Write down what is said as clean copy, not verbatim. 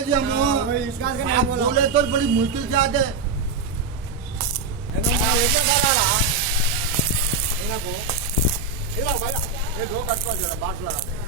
जी हम आप बोले तो बड़ी मुश्किल से आते बात लगा